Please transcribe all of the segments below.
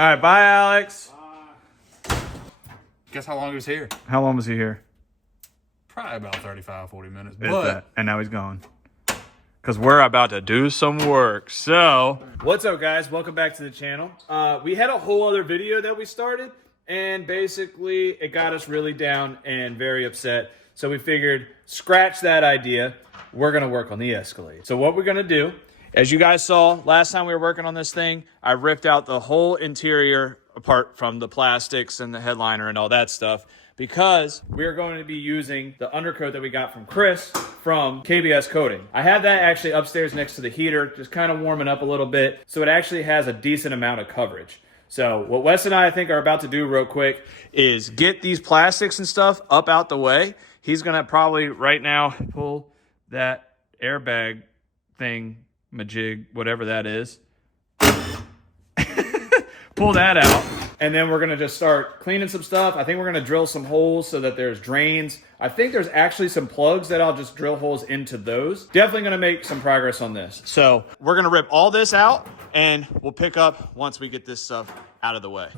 All right, bye, Alex. Guess how long he was here? How long was he here? Probably about 35, 40 minutes. And now he's gone. Because we're about to do some work. So, what's up, guys? Welcome back to the channel. We had a whole other video that we started, and basically it got us really down and very upset. So we figured, scratch that idea. We're going to work on the Escalade. So what we're going to do, as you guys saw last time we were working on this thing, I ripped out the whole interior apart from the plastics and the headliner and all that stuff, because we're going to be using the undercoat that we got from Chris from KBS Coating. I have that actually upstairs next to the heater, just kind of warming up a little bit, so it actually has a decent amount of coverage. So what Wes and I think are about to do real quick is get these plastics and stuff up out the way. He's gonna probably right now pull that airbag thing, majig, whatever that is. Pull that out. And then we're going to just start cleaning some stuff. I think we're going to drill some holes so that there's drains. I think there's actually some plugs that I'll just drill holes into those. Definitely going to make some progress on this. So we're going to rip all this out and we'll pick up once we get this stuff out of the way.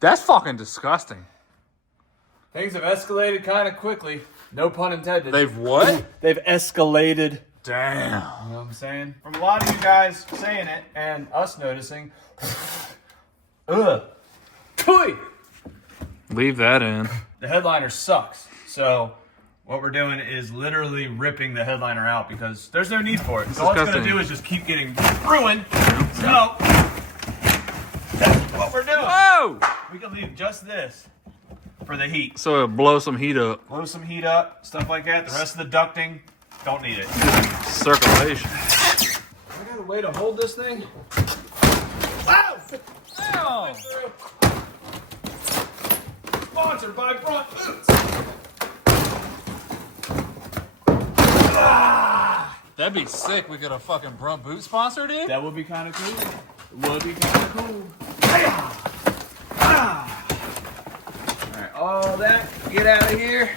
That's fucking disgusting. Things have escalated kind of quickly. No pun intended. They've what? They've escalated. Damn. You know what I'm saying? From a lot of you guys saying it and us noticing. Ugh. Pooey. Leave that in. The headliner sucks. So what we're doing is literally ripping the headliner out because there's no need for it. So all it's going to do is just keep getting ruined. So that's what we're doing. Whoa! We can leave just this for the heat. So it'll blow some heat up. Blow some heat up, stuff like that. The rest of the ducting, don't need it. Circulation. I got a way to hold this thing. Wow! Ow! Sponsored by Front Boots. That'd be sick. We could have fucking Brunt Boot sponsored it. That would be kind of cool. It would be kind of cool. Alright, all that, get out of here.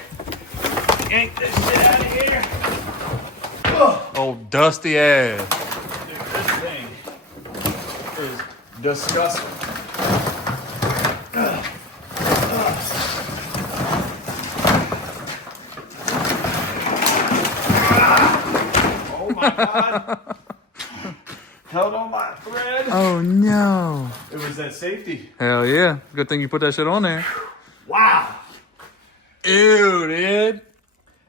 Yank this shit out of here. Ugh. Old dusty ass. Dude, this thing is disgusting. Oh my god. Held on my thread. Oh no. It was that safety. Hell yeah. Good thing you put that shit on there. Wow. Ew, dude.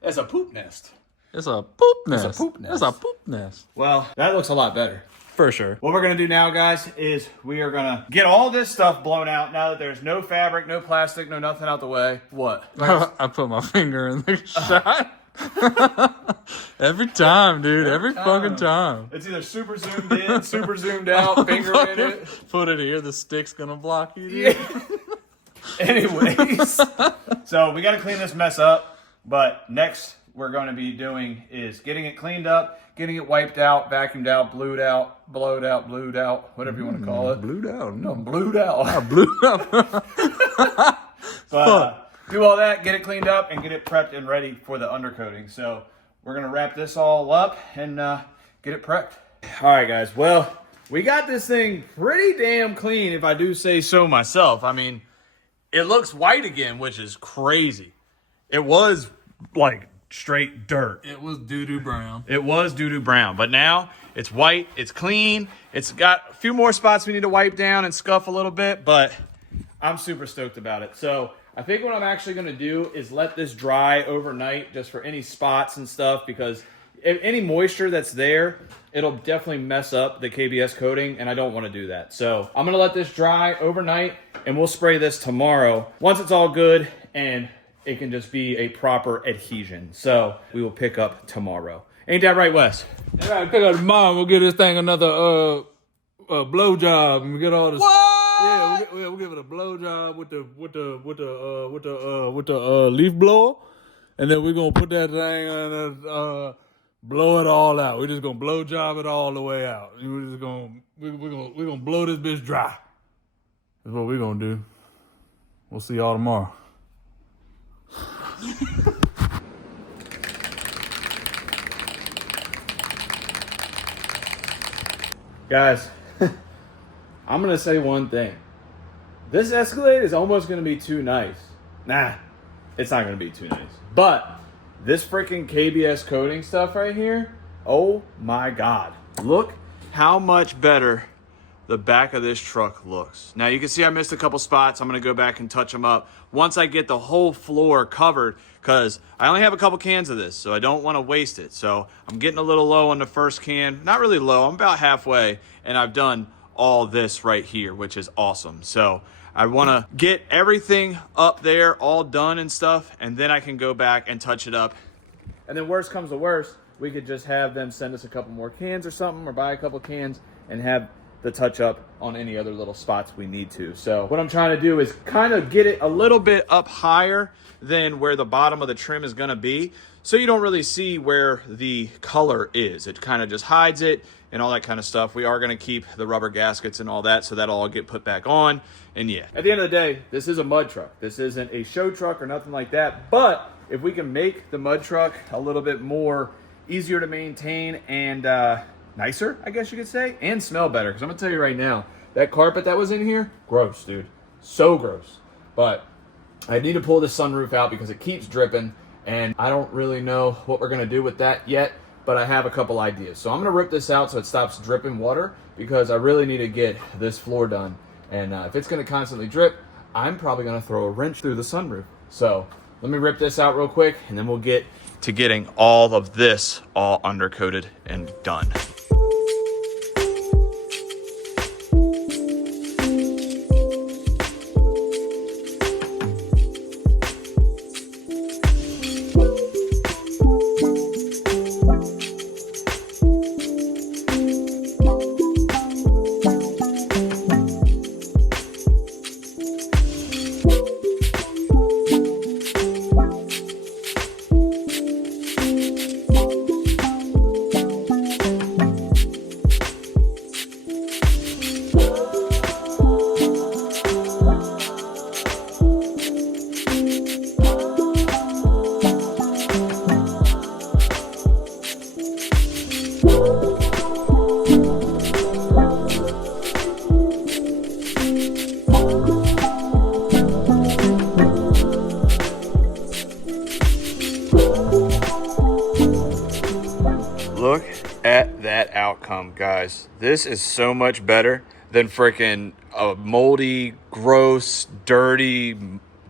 That's a poop nest. It's a poop nest. It's a poop nest. It's a poop nest. Well, that looks a lot better. For sure. What we're going to do now, guys, is we are going to get all this stuff blown out now that there's no fabric, no plastic, no nothing out the way. What? I put my finger in the shot. Every time, dude. Every fucking time. It's either super zoomed in, super zoomed out, finger in it. Put it here. The stick's going to block you, dude. Yeah. Anyways. So we got to clean this mess up. But next we're going to be doing is getting it cleaned up, getting it wiped out, vacuumed out, blued out, blowed out, blued out, whatever you want to call it. Blued out. No, blued out. Blued out. But do all that, get it cleaned up, and get it prepped and ready for the undercoating. So we're going to wrap this all up and get it prepped. All right, guys. Well, we got this thing pretty damn clean, if I do say so myself. I mean, it looks white again, which is crazy. It was like straight dirt. It was doo-doo brown. It was doo-doo brown, but now it's white, it's clean. It's got a few more spots we need to wipe down and scuff a little bit, but I'm super stoked about it. So I think what I'm actually going to do is let this dry overnight just for any spots and stuff, because if any moisture that's there, it'll definitely mess up the KBS coating, and I don't want to do that. So I'm going to let this dry overnight, and we'll spray this tomorrow once it's all good and it can just be a proper adhesion. So we will pick up tomorrow. Ain't that right, Wes? All right, pick up tomorrow. We'll give this thing another blow job, and we get all this. What? Yeah, we'll give it a blow job with the leaf blower, and then we're gonna put that thing and blow it all out. We're just gonna blow job it all the way out. We're gonna blow this bitch dry. That's what we're gonna do. We'll see y'all tomorrow. Guys, I'm going to say one thing. This Escalade is almost going to be too nice. Nah, it's not going to be too nice. But this freaking KBS coating stuff right here, oh my God. Look how much better the back of this truck looks. Now you can see I missed a couple spots. I'm gonna go back and touch them up once I get the whole floor covered, because I only have a couple cans of this, so I don't wanna waste it. So I'm getting a little low on the first can. Not really low, I'm about halfway, and I've done all this right here, which is awesome. So I wanna get everything up there all done and stuff, and then I can go back and touch it up. And then worst comes to worst, we could just have them send us a couple more cans or something, or buy a couple cans and have the touch up on any other little spots we need to. So what I'm trying to do is kind of get it a little bit up higher than where the bottom of the trim is gonna be, so you don't really see where the color is. It kind of just hides it and all that kind of stuff. We are gonna keep the rubber gaskets and all that, so that'll all get put back on. And yeah, at the end of the day, this is a mud truck. This isn't a show truck or nothing like that, but if we can make the mud truck a little bit more easier to maintain and nicer, I guess you could say, and smell better. Because I'm gonna tell you right now, that carpet that was in here, gross, dude. So gross. But I need to pull this sunroof out because it keeps dripping, and I don't really know what we're gonna do with that yet, but I have a couple ideas. So I'm gonna rip this out so it stops dripping water, because I really need to get this floor done. And if it's gonna constantly drip, I'm probably gonna throw a wrench through the sunroof. So let me rip this out real quick, and then we'll get to getting all of this all undercoated and done. Look at that outcome, guys. This is so much better than freaking a moldy, gross, dirty,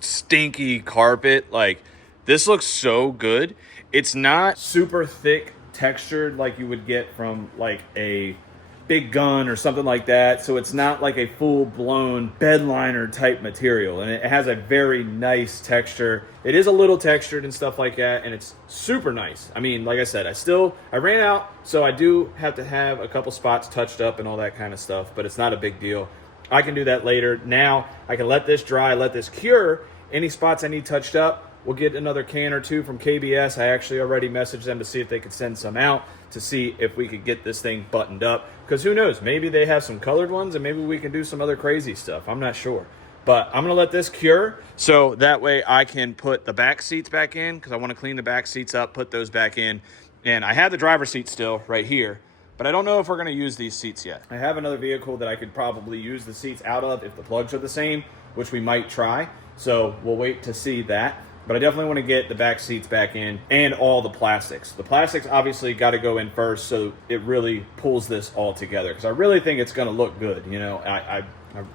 stinky carpet. Like, this looks so good. It's not super thick textured like you would get from like a Big Gun or something like that. So it's not like a full-blown bed liner type material, and it has a very nice texture. It is a little textured and stuff like that, and it's super nice. I mean, like I said, I ran out, so I do have to have a couple spots touched up and all that kind of stuff, but it's not a big deal. I can do that later. Now I can let this dry, let this cure. Any spots I need touched up, we'll get another can or two from KBS. I actually already messaged them to see if they could send some out to see if we could get this thing buttoned up. Because who knows, maybe they have some colored ones and maybe we can do some other crazy stuff. I'm not sure. But I'm going to let this cure so that way I can put the back seats back in, because I want to clean the back seats up, put those back in. And I have the driver's seat still right here, but I don't know if we're going to use these seats yet. I have another vehicle that I could probably use the seats out of if the plugs are the same, which we might try. So we'll wait to see that. But I definitely want to get the back seats back in and all the plastics. The plastics obviously got to go in first so it really pulls this all together, because I really think it's going to look good. You know,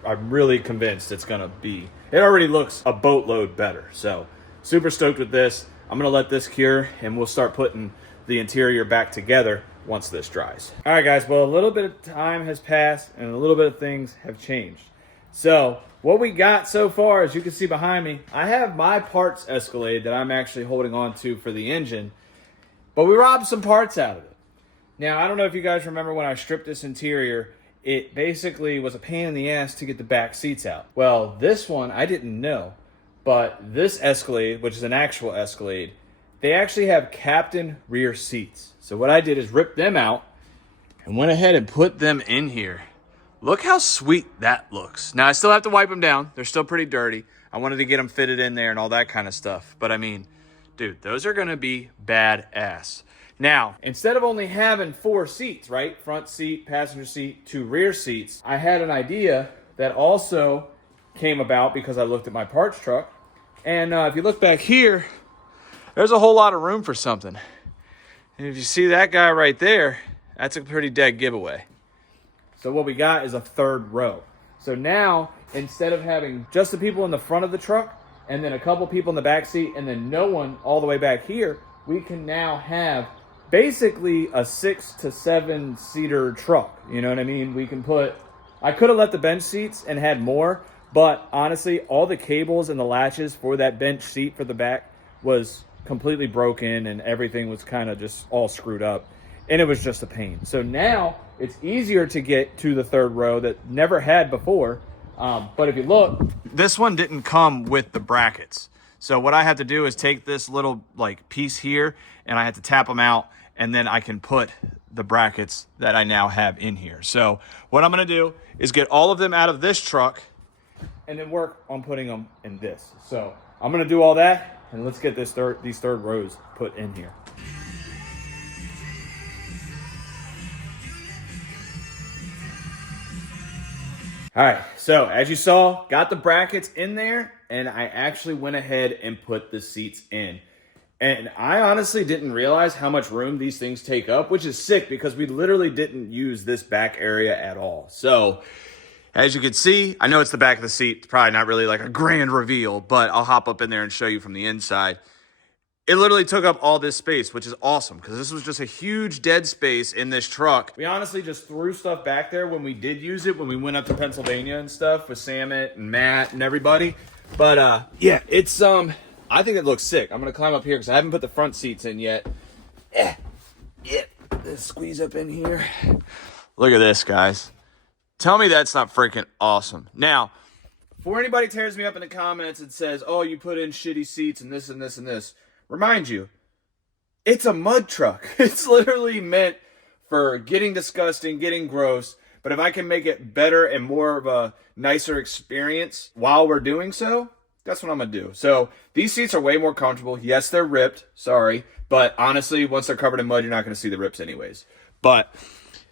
I'm really convinced it's going to be. It already looks a boatload better. So super stoked with this. I'm going to let this cure and we'll start putting the interior back together once this dries. All right, guys. Well, a little bit of time has passed and a little bit of things have changed. So what we got so far, as you can see behind me, I have my parts Escalade that I'm actually holding on to for the engine, but we robbed some parts out of it. Now, I don't know if you guys remember when I stripped this interior, it basically was a pain in the ass to get the back seats out. Well, this one, I didn't know, but this Escalade, which is an actual Escalade, they actually have captain rear seats. So what I did is rip them out and went ahead and put them in here. Look how sweet that looks. Now, I still have to wipe them down. They're still pretty dirty. I wanted to get them fitted in there and all that kind of stuff. But I mean, dude, those are going to be badass. Now, instead of only having 4 seats, right? Front seat, passenger seat, 2 rear seats, I had an idea that also came about because I looked at my parts truck. And if you look back here, there's a whole lot of room for something. And if you see that guy right there, that's a pretty dead giveaway. So what we got is a 3rd row. So now, instead of having just the people in the front of the truck, and then a couple people in the back seat, and then no one all the way back here, we can now have basically a 6 to 7 seater truck. You know what I mean? We can put, I could have left the bench seats and had more, but honestly, all the cables and the latches for that bench seat for the back was completely broken, and everything was kind of just all screwed up, and it was just a pain. So now it's easier to get to the 3rd row that never had before. But if you look, this one didn't come with the brackets. So what I had to do is take this little like piece here, and I had to tap them out, and then I can put the brackets that I now have in here. So what I'm gonna do is get all of them out of this truck and then work on putting them in this. So I'm gonna do all that, and let's get these third rows put in here. All right, so as you saw, got the brackets in there, and I actually went ahead and put the seats in. And I honestly didn't realize how much room these things take up, which is sick because we literally didn't use this back area at all. So as you can see, I know it's the back of the seat. It's probably not really like a grand reveal, but I'll hop up in there and show you from the inside. It literally took up all this space, which is awesome because this was just a huge dead space in this truck. We honestly just threw stuff back there when we did use it, when we went up to Pennsylvania and stuff with Samet and Matt and everybody. But yeah, it's I think it looks sick. I'm gonna climb up here because I haven't put the front seats in yet. Yeah, let's squeeze up in here. Look at this, guys. Tell me that's not freaking awesome. Now, before anybody tears me up in the comments and says, oh, you put in shitty seats and this and this and this, remind you, it's a mud truck. It's literally meant for getting disgusting, getting gross. But if I can make it better and more of a nicer experience while we're doing so, that's what I'm going to do. So these seats are way more comfortable. Yes, they're ripped. Sorry. But honestly, once they're covered in mud, you're not going to see the rips anyways. But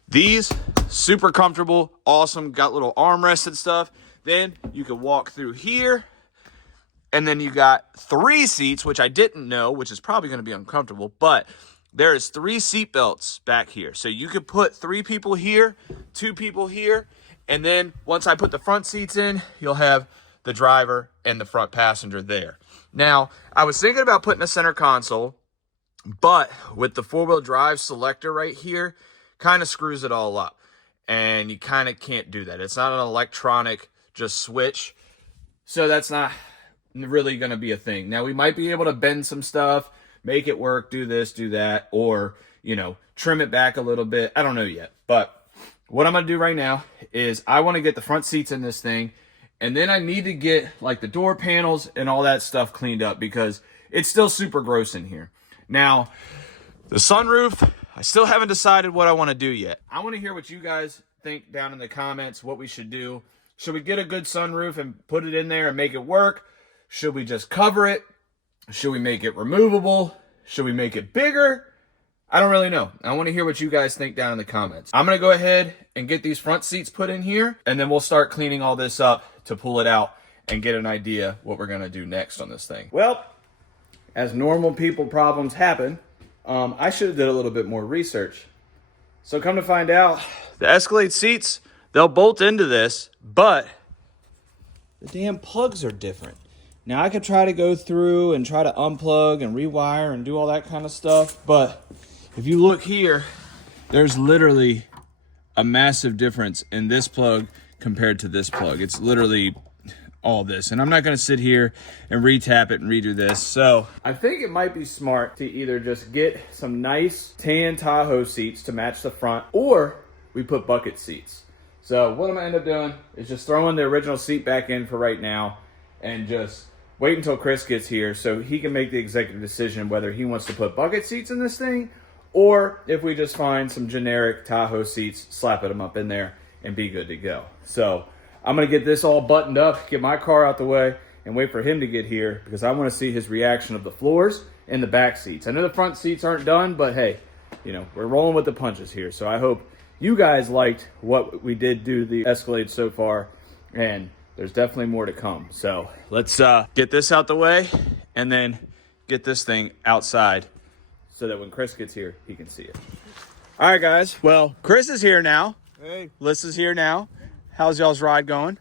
these, super comfortable, awesome. Got little armrests and stuff. Then you can walk through here. And then you got 3 seats, which I didn't know, which is probably going to be uncomfortable. But there is 3 seat belts back here. So you could put 3 people here, 2 people here. And then once I put the front seats in, you'll have the driver and the front passenger there. Now, I was thinking about putting a center console, but with the 4-wheel drive selector right here, kind of screws it all up. And you kind of can't do that. It's not an electronic just switch. So that's not really going to be a thing. Now, we might be able to bend some stuff, make it work, do this, do that, or, you know, trim it back a little bit. I don't know yet. But what I'm going to do right now is I want to get the front seats in this thing, and then I need to get like the door panels and all that stuff cleaned up because it's still super gross in here. Now, the sunroof, I still haven't decided what I want to do yet. I want to hear what you guys think down in the comments, what we should do. Should we get a good sunroof and put it in there and make it work? Should we just cover it? Should we make it removable? Should we make it bigger? I don't really know. I want to hear what you guys think down in the comments. I'm going to go ahead and get these front seats put in here, and then we'll start cleaning all this up to pull it out and get an idea what we're going to do next on this thing. Well, as normal people problems happen, I should have did a little bit more research. So come to find out, the Escalade seats, they'll bolt into this, but the damn plugs are different. Now, I could try to go through and try to unplug and rewire and do all that kind of stuff, but if you look here, there's literally a massive difference in this plug compared to this plug. It's literally all this, and I'm not going to sit here and retap it and redo this. So I think it might be smart to either just get some nice tan Tahoe seats to match the front, or we put bucket seats. So what I'm going to end up doing is just throwing the original seat back in for right now and just wait until Chris gets here so he can make the executive decision whether he wants to put bucket seats in this thing, or if we just find some generic Tahoe seats, slap them up in there, and be good to go. So I'm going to get this all buttoned up, get my car out the way, and wait for him to get here because I want to see his reaction of the floors and the back seats. I know the front seats aren't done, but hey, you know, we're rolling with the punches here. So I hope you guys liked what we did do to the Escalade so far, and there's definitely more to come. So let's get this out the way and then get this thing outside so that when Chris gets here, he can see it. All right, guys. Well, Chris is here now. Hey. Liz is here now. How's y'all's ride going?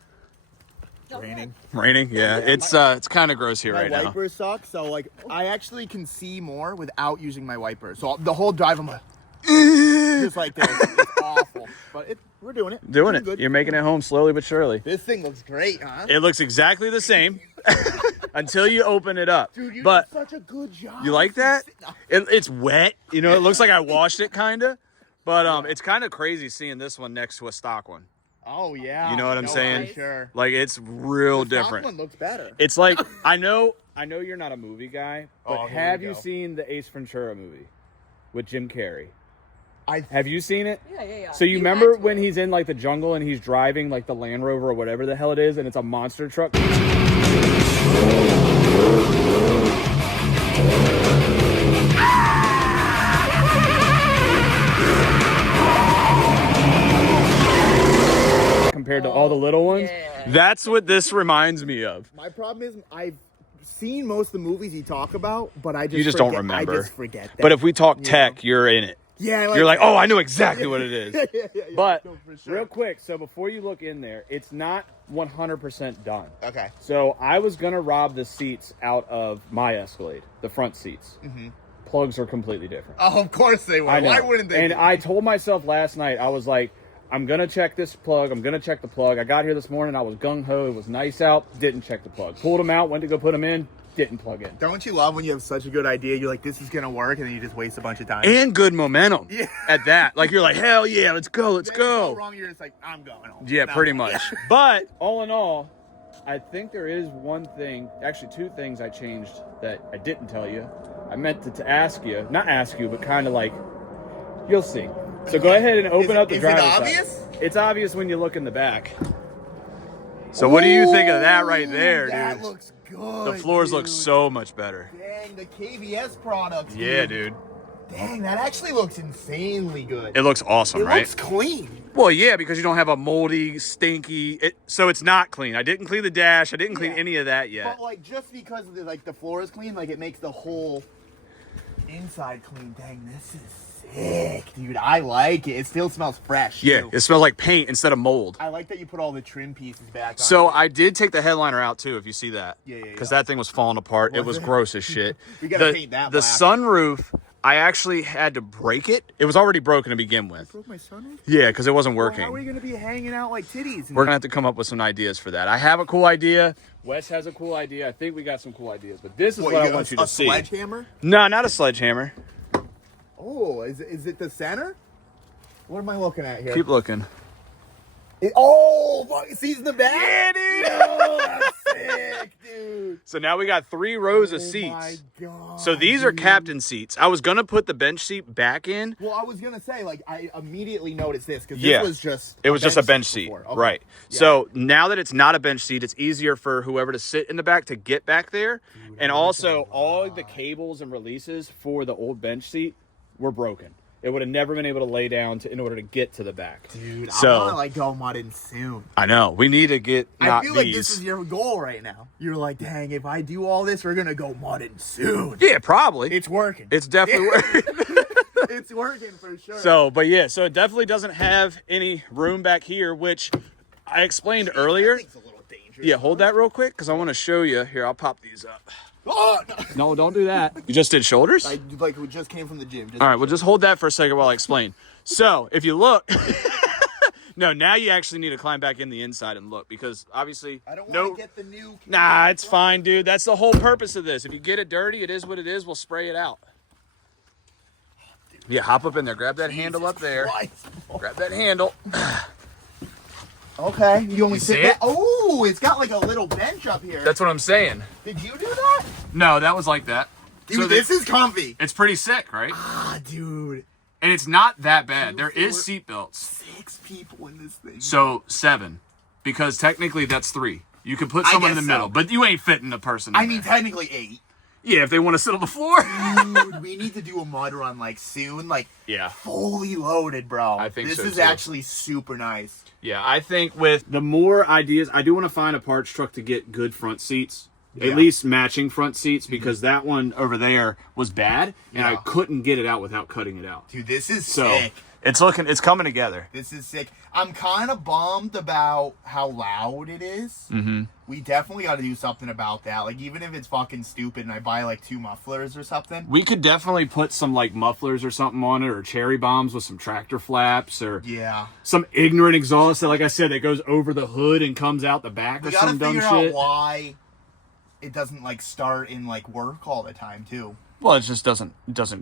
Raining. Raining, yeah. It's kind of gross here right My now. wipers suck, so like I actually can see more without using my wipers. So the whole drive I'm like, just like this. It's awful, but we're doing it. Doing We're it. good. You're making it home slowly but surely. This thing looks great, huh? It looks exactly the same until you open it up. Dude, you but did such a good job. you like that? It's wet. You know, it looks like I washed it kind of. But it's kind of crazy seeing this one next to a stock one. Oh yeah. You know what I'm saying? For sure. Like, it's real The stock different. one looks better. It's like, I know you're not a movie guy, but Oh, here have we you go. seen the Ace Ventura movie with Jim Carrey? I Have you seen it? Yeah. So you remember when he's in like the jungle and he's driving like the Land Rover or whatever the hell it is, and it's a monster truck? Compared to all the little ones? yeah. That's what this reminds me of. My problem is I've seen most of the movies you talk about, but I just You just forget, don't remember. I just forget that. But if we talk tech, you're in it. yeah, You're like, oh, I know exactly what it is. yeah, But no, for sure. real quick, so before you look in there, it's not 100% done. Okay. So I was going to rob the seats out of my Escalade, the front seats. Plugs are completely different. Oh, of course they will. I know. Why wouldn't they? And I told myself last night, I was like, I'm going to check this plug. I'm going to check the plug. I got here this morning. I was gung-ho. It was nice out. Didn't check the plug. Pulled them out. Went to go put them in. Didn't plug in. Don't you love when you have such a good idea? You're like, this is going to work, and then you just waste a bunch of time. And good momentum Yeah. at that. Like, you're like, hell yeah, let's go, let's Then it's all go. wrong, you're just like, I'm going home. Yeah, And I'm pretty like, much. But all in all, I think there is one thing, actually two things I changed that I didn't tell you. I meant to ask you, not ask you, but kind of like, you'll see. So go ahead and open up the is it driver's side. obvious? It's obvious when you look in the back. So what do you think of that right there, dude? That looks good. The floors look dude. so much better. Dang, the KBS products. Yeah, dude. Dang, that actually looks insanely good. It looks awesome, It right? looks clean. Well, yeah, because you don't have a moldy, stinky. So it's not clean. I didn't clean the dash. I didn't clean Yeah. any of that yet. But like, just because the floor is clean, like it makes the whole inside clean. Dang, this is sick, dude. I like it. It still smells fresh. Yeah, too. it smells like paint instead of mold. I like that you put all the trim pieces back on. So I did take the headliner out too, if you see that. Yeah. Because that thing was falling apart. It was gross as shit. We gotta paint that The black. sunroof, I actually had to break it. It was already broken to begin with. broke my sunroof? Yeah, because it wasn't Well, working. how are we gonna be hanging out like titties? We're gonna have to come up with some ideas for that. I have a cool idea. Wes has a cool idea. I think we got some cool ideas, but this is what I want you to see. Sledgehammer? No, not a sledgehammer. Oh, is it the center? What am I looking at here? Keep looking. Oh, fuck, seats in the back? Yeah, dude. Oh, that's sick, dude. So now we got 3 rows of Oh seats. my God, So these are dude. captain seats. I was gonna put the bench seat back in. Well, I was gonna say, like, I immediately noticed this because Yeah. this was just It was just a bench seat, before. Okay. right? Yeah. So now that it's not a bench seat, it's easier for whoever to sit in the back to get back there. And also, all the cables and releases for the old bench seat were broken. It would have never been able to lay down in order to get to the back. Dude, So- I want to like go mudding soon. I know we need to get not I feel like these. this is your goal right now. You're like, dang, if I do all this, we're gonna go mudding soon. Yeah, probably. It's working. It's definitely working. It's working for sure. So, but yeah, so it definitely doesn't have any room back here, which I explained earlier. That thing's a little dangerous. Yeah, hold that real quick because I want to show you. Here, I'll pop these up. Oh, no. No, don't do that. You just did shoulders? I like we just came from the gym. Just All right, well, just hold that for a second while I explain. So, if you look, no, now you actually need to climb back in the inside and look because obviously, I don't want no, to get the new. nah, it's fine, dude. That's the whole purpose of this. If you get it dirty, it is what it is. We'll spray it out. Yeah, hop up in there. Grab that handle up there. Christ. Grab that handle. Okay, you only You sit see that. it? Oh, it's got like a little bench up here. That's what I'm saying. Did you do that? No, that was like that. Dude, So this is comfy. it's pretty sick, right? Ah, dude. And it's not that bad. There is 4, seat belts. 6 people in this thing. So 7, because technically that's 3. You could put I someone in guess the middle, so. but you ain't fitting a person. I in mean, there. technically 8. Yeah, if they want to sit on the floor. Dude, we need to do a mud run like soon, like Yeah. fully loaded, bro. I think this so, is too. actually super nice. Yeah, I think with the more ideas, I do want to find a parts truck to get good front seats. Yeah. At least matching front seats, because that one over there was bad, and I Yeah. couldn't get it out without cutting it out. Dude, this is So sick. it's coming together. This is sick. I'm kind of bummed about how loud it is. Mm-hmm. We definitely got to do something about that. Like, even if it's fucking stupid and I buy like 2 mufflers or something. We could definitely put some like mufflers or something on it, or cherry bombs with some tractor flaps, or Yeah. some ignorant exhaust that, like I said, that goes over the hood and comes out the back, We or got to some dumb figure out shit. why it doesn't like start and like work all the time too. Well, it just doesn't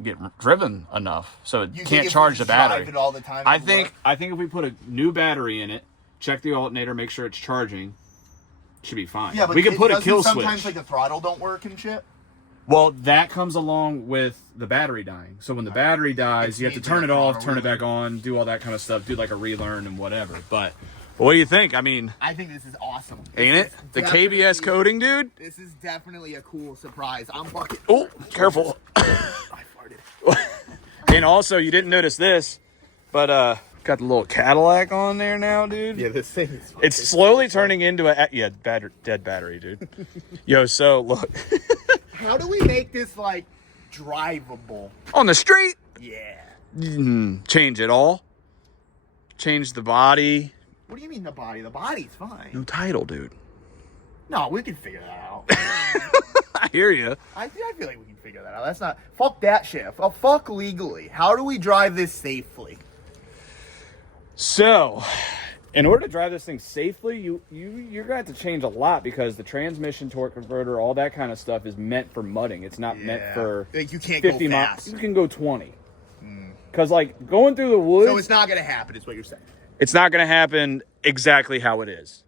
get driven enough, so it You think can't if charge we the just drive battery. it all the time, I it would think work? if we put a new battery in it, check the alternator, make sure it's charging, should be fine. Yeah, but we can put a kill sometimes switch. like the throttle don't work and shit. Well, that comes along with the battery dying. So when the battery dies, you have to turn it off, turn it back on, do all that kind of stuff, do like a relearn and whatever. But what do you think? I mean, I think this is awesome. ain't it? The KBS coating, dude. This is definitely a cool surprise. I'm fucking. Oh, careful. I farted. And also, you didn't notice this, but got the little Cadillac on there now, dude. Yeah, this thing is. It's slowly turning into a dead battery, dude. Yo, so look How do we make this like drivable? on the street. Yeah. Change it all. Change the body. What do you mean the body? The body's fine. No title, dude. No, we can figure that out. I hear you. I feel like we can figure that out. That's not. Fuck that shit. Oh, fuck legally. How do we drive this safely? So, in order to drive this thing safely, you're gonna have to change a lot, because the transmission, torque converter, all that kind of stuff is meant for mudding. It's not meant for like you can't 50 go miles. fast. You can go 20. Because like going through the woods, So it's not gonna happen, is what you're saying. it's not going to happen exactly how it is.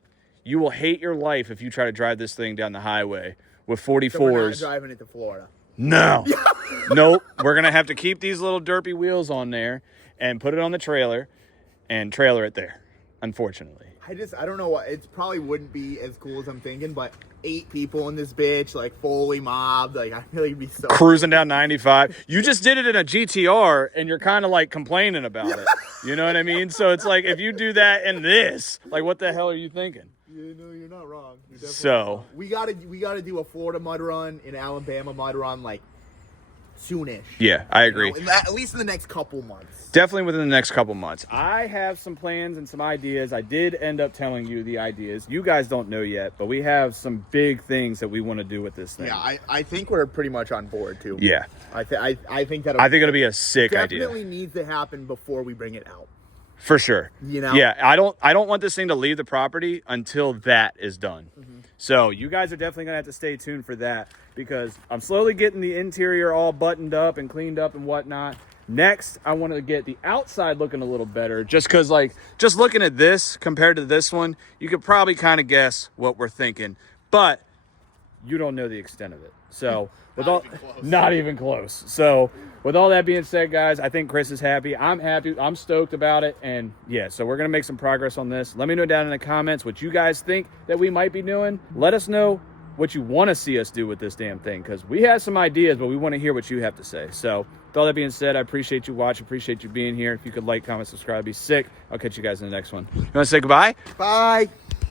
You will hate your life if you try to drive this thing down the highway with 44s. So we're not driving it to Florida. No. Nope. We're going to have to keep these little derpy wheels on there and put it on the trailer and trailer it there, unfortunately. I don't know what, it probably wouldn't be as cool as I'm thinking, but 8 people in this bitch, like fully mobbed, like I feel like it'd be so Cruising down 95. You just did it in a GTR and you're kind of like complaining about it. You know what I mean? So it's like, if you do that in this, like what the hell are you thinking? Yeah, no, you're not wrong. You're definitely So not wrong. we gotta do a Florida mud run, an Alabama mud run, like soonish. yeah, I agree. You know, at least in the next couple months. Definitely within the next couple months. I have some plans and some ideas. I did end up telling you the ideas. You guys don't know yet, but we have some big things that we want to do with this thing. Yeah, I think we're pretty much on board too. Yeah. I think that I think it'll be a sick idea. definitely needs to happen before we bring it out. For sure. You know? Yeah, I don't want this thing to leave the property until that is done. So you guys are definitely going to have to stay tuned for that, because I'm slowly getting the interior all buttoned up and cleaned up and whatnot. Next, I want to get the outside looking a little better, just because, like, just looking at this compared to this one, you could probably kind of guess what we're thinking, but you don't know the extent of it. So with not even close. So with all that being said, guys, I think Chris is happy. I'm happy. I'm stoked about it. And yeah, so we're going to make some progress on this. Let me know down in the comments what you guys think that we might be doing. Let us know what you want to see us do with this damn thing, because we have some ideas, but we want to hear what you have to say. So with all that being said, I appreciate you watching, appreciate you being here. If you could like, comment, subscribe, be sick. I'll catch you guys in the next one. You want to say goodbye? Bye.